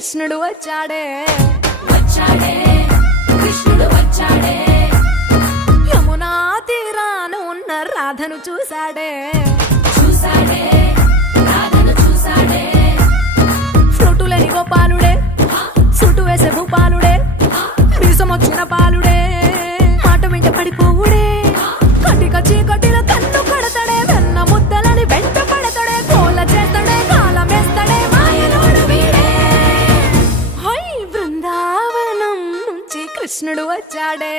కృష్ణుడు వచ్చాడే వచ్చాడే కృష్ణుడు వచ్చాడే యమునా తీరాన ఉన్న రాధను చూశాడే చూసాడే రాధను చూసాడే ఫ్రూటులేని గోపాలుడే సుటు వేసే భూపాలుడే మీసమొచ్చిన పాలుడే మాట వెంట పడిపోవుడే కటిక చీకటిలో కన్ను కడతాడే వెన్న ముద్దలని వెంట పడతాడే కోల చేస్తాడే కాలమేస్తాడే మాయలోడు వీడే హై బృందావనం నుంచి కృష్ణుడు వచ్చాడే